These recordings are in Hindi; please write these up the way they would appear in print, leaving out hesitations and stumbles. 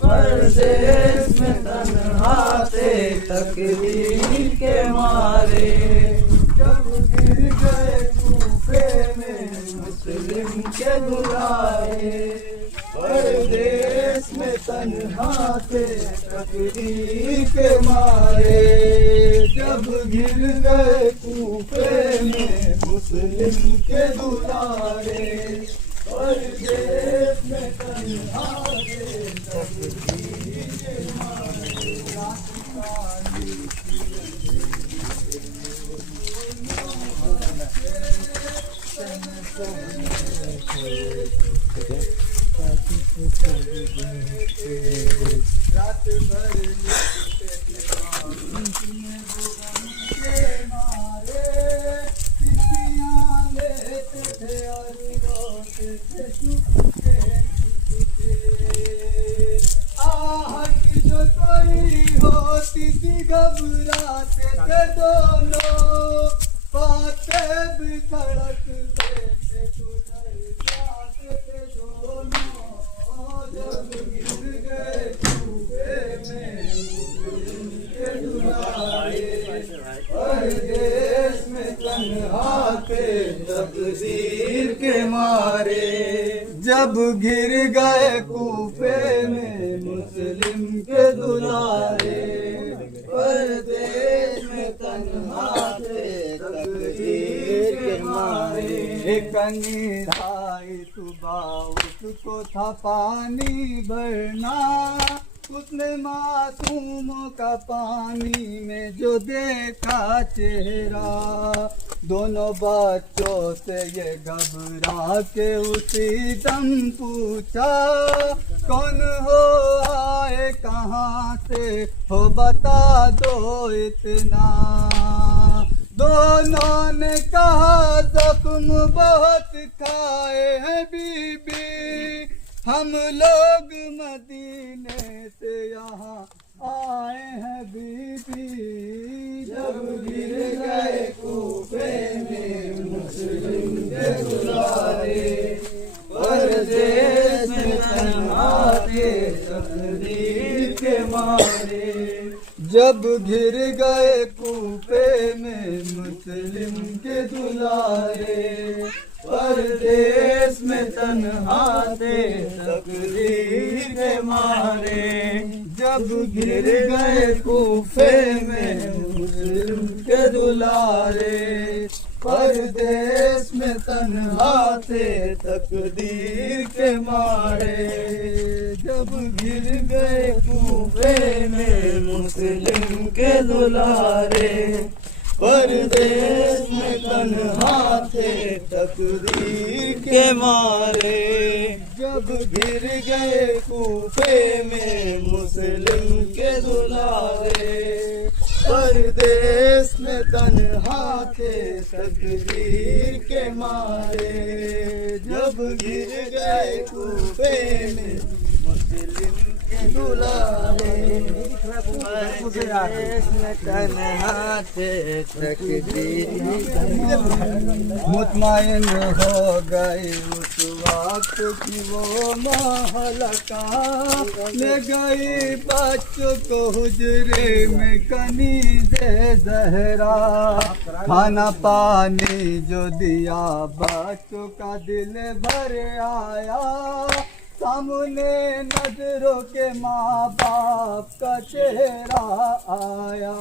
परदेस में तन्हा थे तकदीर के मारे, जब गिर गए कूफे में मुस्लिम के दुलारे। परदेस में तन्हा थे तकदीर के मारे, जब गिर गए कूफे में मुस्लिम के दुलारे। परदेस में तन्हा थे तकदीर के मारे। रात भर मारे लेते थे और रोते थे चुपके चुपके। आहट जो कोई होती थी घबराते थे दोनों, पाते भी धड़कते थे तो डर जाते थे दोनों। जब गिर गए कूफे में उनके दुलारे, परदेस में तन्हा थे तकदीर के मारे। जब गिर गए कूफे में मुस्लिम के दुलारे, परदेस में तन्हा थे तकदीर के मारे। कनी धाई सुबह उसको था पानी भरना, उसने मासूमों का पानी में जो देखा चेहरा, दोनों बच्चों से ये घबरा के उसी दम पूछा, कौन हो आए कहाँ से हो बता दो इतना। दोनों ने कहा जख्म बहुत खाए हैं बीबी, हम लोग मदीने से यहाँ आए हैं बीबी। जब गिर गए कूफे में मुस्लिम के दुलारे, परदेस में तन्हा थे तकदीर के मारे। जब गिर गए कूफे में मुस्लिम के दुलारे, परदेस में तन्हा थे तकदीर के मारे। जब गिर गए कूफे में मुस्लिम के दुलारे, परदेस में तन्हा थे तकदीर के मारे। जब गिर गए कूफे में मुस्लिम के दुलारे, परदेस में तन्हा थे तकदीर के मारे। जब गिर गए कूफे में मुस्लिम के दुलारे, परदेस में तन्हा थे तकदीर के मारे। जब गिर गए कूफे में मुस्लिम के दुलारे, परदेस में तन्हा थे तकदीर। मुतमईन हो गई उस वक्त की वो महलका, ले गई बच्चों को हुजरे में कनीज़े ज़हरा। खाना पानी जो दिया बच्चों का दिल भर आया, सामने नजरों के माँ बाप का चेहरा आया।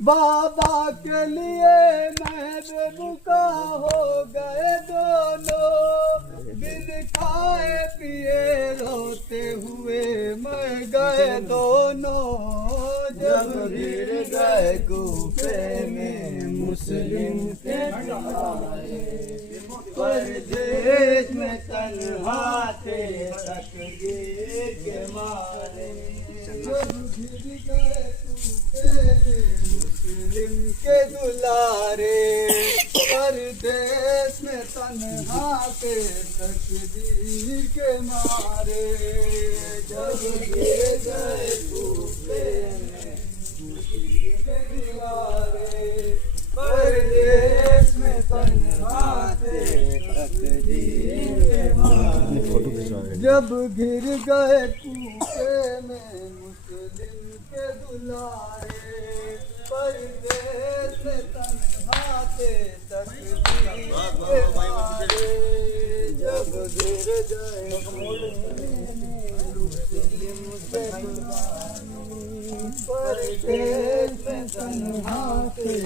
बाबा के लिए मैं बेबुका हो गए दोनों, बिन खाए पिए रोते हुए मर गए दोनों। जब गिर गए कूफे में मुस्लिम के दुलारे, परदेस में तन्हा थे तकदीर के मारे। जब गिर गए कूफे में मुस्लिम के दुलारे, परदेस में तन्हा थे तकदीर के मारे। जब गिर गए कूफे में मुस्लिम के दुलारे, जब गिर गए कूपे में मुस्लिम के दुलारे, परदेश में तन्हा थे तकदीर के मारे। जब गिर गए मुस्लिम के दुलारे, परदेश में तन्हा थे